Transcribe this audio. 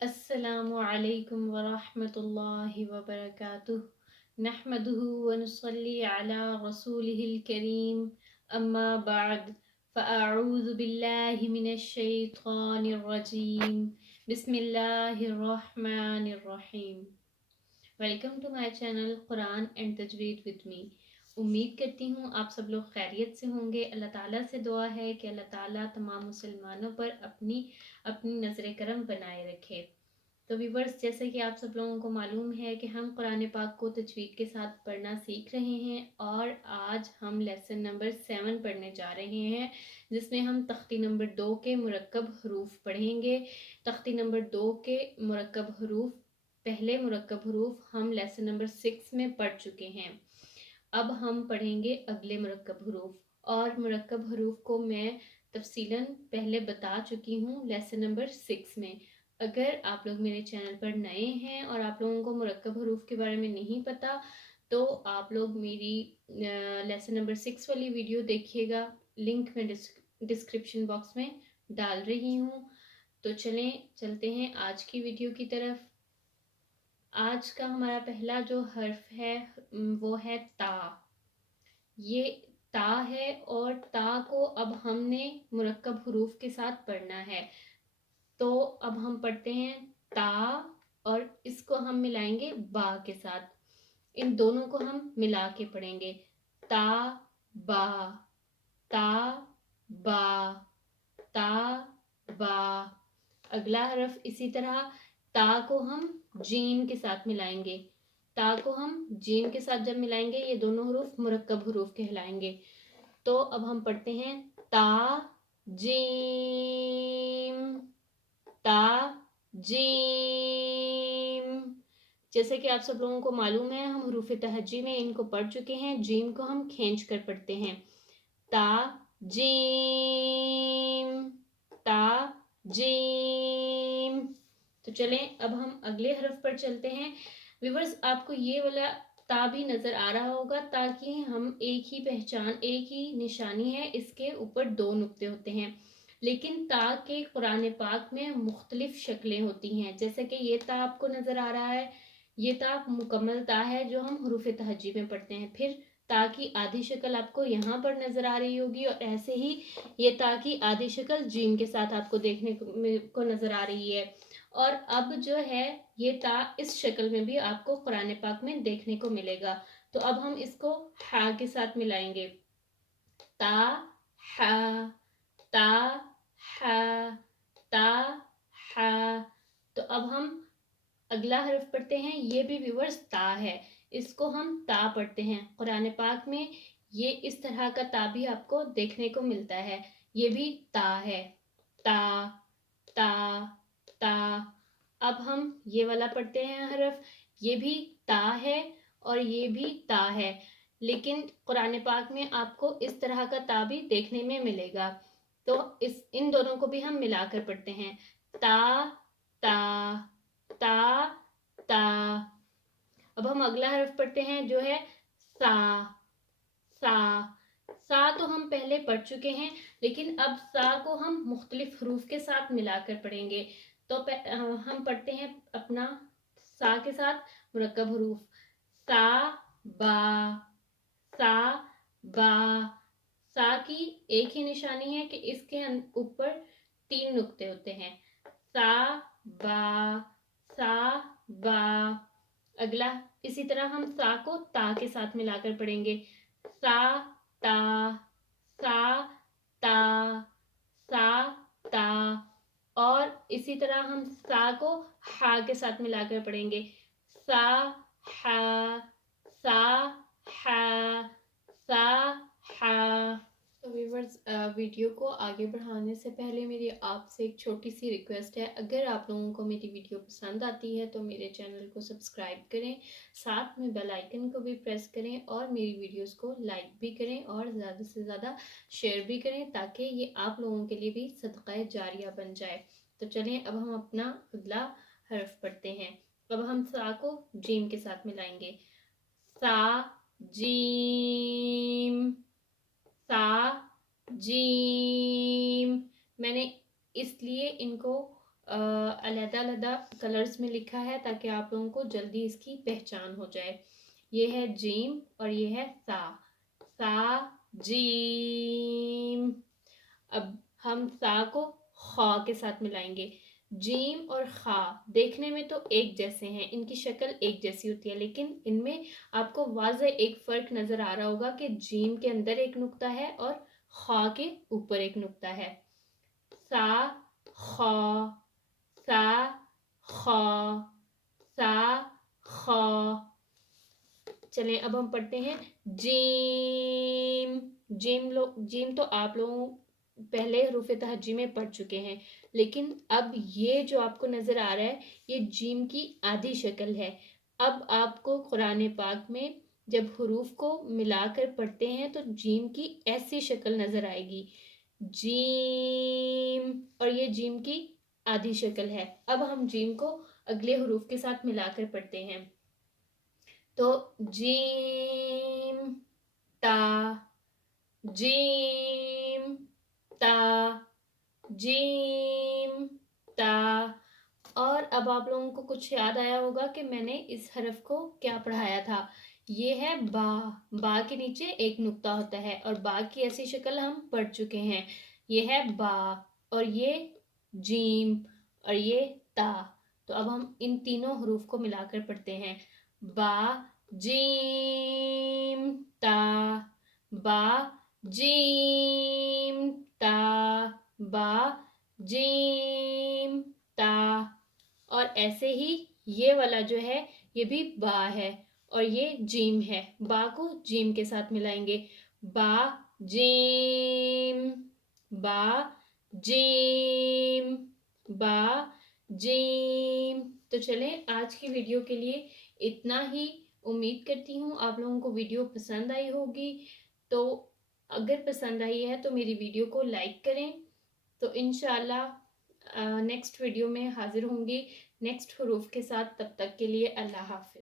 अस्सलामु अलैकुम वरहमतुल्लाहि वबरकातुह नहमदुहु व नुसल्ली अला रसूलिहिल करीम अम्मा बअद फ़अऊज़ु बिल्लाहि मिनश शैतानिर रजीम बिस्मिल्लाहिर रहमानिर रहीम। Welcome to my channel Quran and Tajweed with me. उम्मीद करती हूँ आप सब लोग खैरियत से होंगे। अल्लाह ताला से दुआ है कि अल्लाह ताला तमाम मुसलमानों पर अपनी अपनी नज़र करम बनाए रखे। तो व्यूवर्स, जैसे कि आप सब लोगों को मालूम है कि हम कुरान पाक को तजवीद के साथ पढ़ना सीख रहे हैं और आज हम लेसन नंबर 7 पढ़ने जा रहे हैं, जिसमें हम तख्ती नंबर 2 के मुरक्कब हरूफ पढ़ेंगे। तख्ती नंबर 2 के मुरक्कब हरूफ, पहले मुरक्कब हरूफ हम लेसन नंबर 6 में पढ़ चुके हैं। अब हम पढ़ेंगे अगले मुरक्कब हरूफ, और मुरक्कब हरूफ को मैं तफसीलन पहले बता चुकी हूँ लेसन नंबर 6 में। अगर आप लोग मेरे चैनल पर नए हैं और आप लोगों को मुरक्कब हरूफ के बारे में नहीं पता, तो आप लोग मेरी लेसन नंबर 6 वाली वीडियो देखिएगा। लिंक मैं डिस्क्रिप्शन बॉक्स में डाल रही हूँ। तो चलते हैं आज की वीडियो की तरफ। आज का हमारा पहला जो हर्फ है वो है ता। ये ता है और ता को अब हमने मुरक्कब हरूफ के साथ पढ़ना है। तो अब हम पढ़ते हैं ता, और इसको हम मिलाएंगे बा के साथ। इन दोनों को हम मिला के पढ़ेंगे। ता बा, ता बा, ता बा। अगला हरफ इसी तरह, ता को हम जीम के साथ मिलाएंगे। ता को हम जीम के साथ जब मिलाएंगे, ये दोनों हरूफ मुरक्कब हरूफ कहलाएंगे। तो अब हम पढ़ते हैं ता जीम, ता जीम। जैसे कि आप सब लोगों को मालूम है, हम हरूफ तहज्जी में इनको पढ़ चुके हैं। जीम को हम खींच कर पढ़ते हैं। ता जीम, ता जीम। तो चलें अब हम अगले हरफ पर चलते हैं। व्यूअर्स, आपको ये वाला ता भी नजर आ रहा होगा, ताकि हम एक ही पहचान, एक ही निशानी है, इसके ऊपर 2 नुक्ते होते हैं। लेकिन ता के कुरान पाक में मुख्तलिफ शक्लें होती हैं। जैसे कि ये ता आपको नजर आ रहा है, ये ता मुकम्मल ता है जो हम हरूफ तहज्जी में पढ़ते हैं। फिर ता की आधी शक्ल आपको यहाँ पर नजर आ रही होगी, और ऐसे ही ये ता की आधी शक्ल जीम के साथ आपको देखने को नजर आ रही है। और अब जो है ये ता इस शक्ल में भी आपको कुरान पाक में देखने को मिलेगा। तो अब हम इसको हा के साथ मिलाएंगे। ता हा, ता हा, ता हा। तो अब हम अगला हरफ पढ़ते हैं। ये भी व्यूअर्स ता है, इसको हम ता पढ़ते हैं। कुरान पाक में ये इस तरह का ता भी आपको देखने को मिलता है। ये भी ता है, ता ता ता। अब हम ये वाला पढ़ते हैं हरफ। ये भी ता है और ये भी ता है, लेकिन कुरान पाक में आपको इस तरह का ता भी देखने में मिलेगा। तो इन दोनों को भी हम मिलाकर पढ़ते हैं। ता ता ता ता। अब हम अगला हरफ पढ़ते हैं जो है सा। सा, सा तो हम पहले पढ़ चुके हैं, लेकिन अब सा को हम मुख्तलिफ हरूफ के साथ मिलाकर पढ़ेंगे। तो हम पढ़ते हैं अपना सा के साथ मुरक्कब हरूफ। सा बा, सा बा। सा की एक ही निशानी है कि इसके ऊपर 3 नुक्ते होते हैं। सा बा, सा बा। अगला इसी तरह हम सा को ता के साथ मिलाकर पढ़ेंगे। सा ता, सा ता, सा ता। और इसी तरह हम सा को हा के साथ मिलाकर पढ़ेंगे। सा हा, सा हा, सा हा। तो व्यूअर्स, वीडियो को आगे बढ़ाने से पहले मेरी आपसे एक छोटी सी रिक्वेस्ट है। अगर आप लोगों को मेरी वीडियो पसंद आती है तो मेरे चैनल को सब्सक्राइब करें, साथ में बेल आइकन को भी प्रेस करें, और मेरी वीडियोस को लाइक भी करें और ज़्यादा से ज़्यादा शेयर भी करें, ताकि ये आप लोगों के लिए भी सदका जारिया बन जाए। तो चलें अब हम अपना अगला हरफ पढ़ते हैं। अब हम सा को जीम के साथ मिलाएंगे। सा जीम, सा जीम। मैंने इसलिए इनको अलग-अलग कलर्स में लिखा है ताकि आप लोगों को जल्दी इसकी पहचान हो जाए। ये है जीम और ये है सा। सा जीम। अब हम सा को खा के साथ मिलाएंगे। जीम और खा देखने में तो एक जैसे हैं, इनकी शक्ल एक जैसी होती है, लेकिन इनमें आपको वाज़े एक फ़र्क नज़र आ रहा होगा कि जीम के अंदर एक नुक्ता है और खा के ऊपर एक नुक्ता है। सा खा, सा खा, सा खा। चलें अब हम पढ़ते हैं जीम। जीम तो आप लोगों पहले हरूफ तहज्जी में पढ़ चुके हैं, लेकिन अब ये जो आपको नजर आ रहा है ये जीम की आधी शक्ल है। अब आपको कुरान पाक में जब हरूफ को मिलाकर पढ़ते हैं तो जीम की ऐसी शक्ल नजर आएगी, जीम, और ये जीम की आधी शक्ल है। अब हम जीम को अगले हरूफ के साथ मिलाकर पढ़ते हैं। तो जीम ता, जीम ता, जीम ता। और अब आप लोगों को कुछ याद आया होगा कि मैंने इस हरफ को क्या पढ़ाया था। ये है बा। बा के नीचे एक नुक्ता होता है और बा की ऐसी शक्ल हम पढ़ चुके हैं। ये है बा और ये जीम और ये ता। तो अब हम इन तीनों हरूफ को मिलाकर पढ़ते हैं। बा जीम ता, बा जीम ता, बा जीम ता। और ऐसे ही ये वाला जो है ये भी बा है और ये जीम है। बा को जीम के साथ मिलाएंगे। बा जीम, बा जीम, बा जीम। तो चलें आज की वीडियो के लिए इतना ही। उम्मीद करती हूँ आप लोगों को वीडियो पसंद आई होगी। तो अगर पसंद आई है तो मेरी वीडियो को लाइक करें। तो इंशाल्लाह नेक्स्ट वीडियो में हाजिर होंगी नेक्स्ट हरूफ के साथ। तब तक के लिए अल्लाह हाफिज।